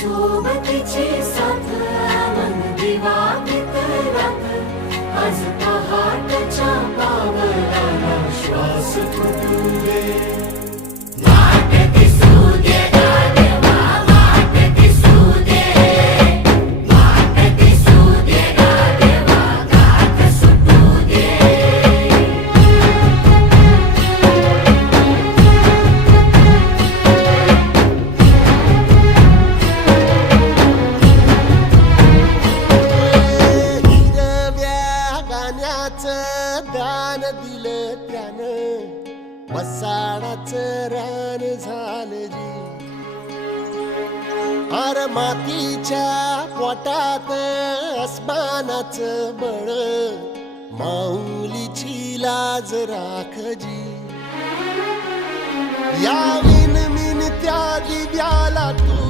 सोबतीची साथ मन दिवाळीत रात आज पहाटच्या पावलाला श्वास फुटू दे वाट दिसू दे गाढवा वाट दिसू दे वाट दिसू दे गाढवा गाठ सुटू दे दान दिलं त्यानं वसाडाचं रान झालं जी अर मातीच्या पोटात अस्मानाचं बळ माऊलीची लाज राख जी या विन त्या दिव्याला तू